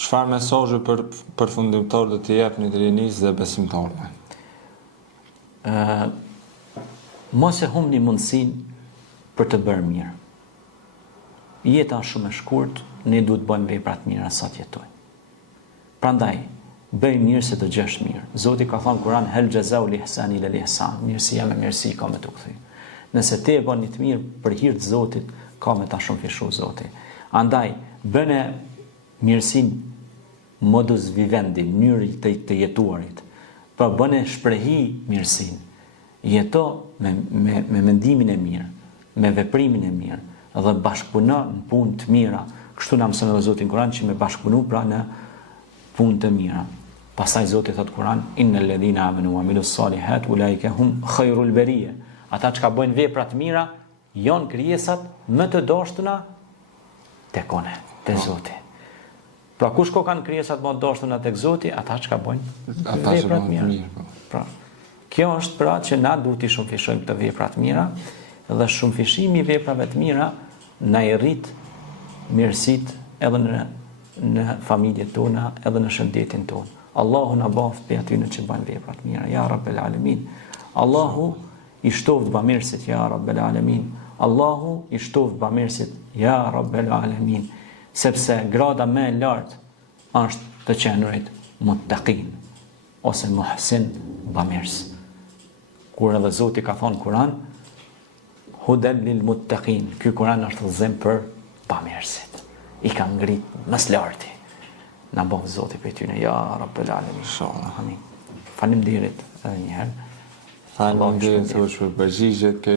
Çfarë mesazhi përfundimtor do t'i jepni rinisë dhe besimtarëve? Mos e humni mundësinë për të bërë mirë. Jeta është shumë e shkurt, ne duhet bëjmë vepra të mira sa të jetojmë. Prandaj, bëj mirë se do gjesh mirë. Zoti ka thënë Kur'an hel jazau li ihsani ila ihsan. Mirësia me mirësi ka me të kthy. Nëse ti e bën të mirë për hir të Zotit, ka me ta shumëfishu Zoti. Andaj, bëne mirësinë modus vivendi, mënyrë të jetuarit. Pra bëne shprehi mirësinë. Jeto me mendimin e mirë, me veprimin e mirë dhe bashkëpuno në punë të mira. Kështu na mëson edhe Zoti në Kur'an që me bashkëpunu pra në punë të mira. Pastaj Zoti thot Kur'an innal ladhina amanu wa amilus salihat ulaika hum khairul bariyah. Ata që bëjnë vepra të mira janë krijesat më të dashtuna tek one, te Zoti. Pra kush ko kanë krijesat më të dashtuna tek Zoti, ata që bëjnë vepra të mira. Pra, kjo është pra që na duhet të shumëfishojmë këto vepra të mira dhe shumëfishimi i veprave të mira na i rrit mirësitë edhe në familjet tona, edhe në shëndetin tonë. Allahu na baft për atyre që bëjnë vepra të mira, ja Rabbel Alamin. Allahu i shtoft bamirësit, ja Rabbel Alamin. Allahu i shtoft bamirësit, ja Rabbel Alamin. Sepse grada më e lartë është të qenurit muttaqin ose muhsin bamirës. Kur edhe Zoti ka thonë Kur'an, hudel lil muttaqin. Ky Kur'an është udhëzim për bamirësit. I ka ngrit më së larti. Na bëf Zoti për tyne, ja Rabbel Alamin. Amin. Faleminderit edhe një herë. Faleminderit për përgjigjet.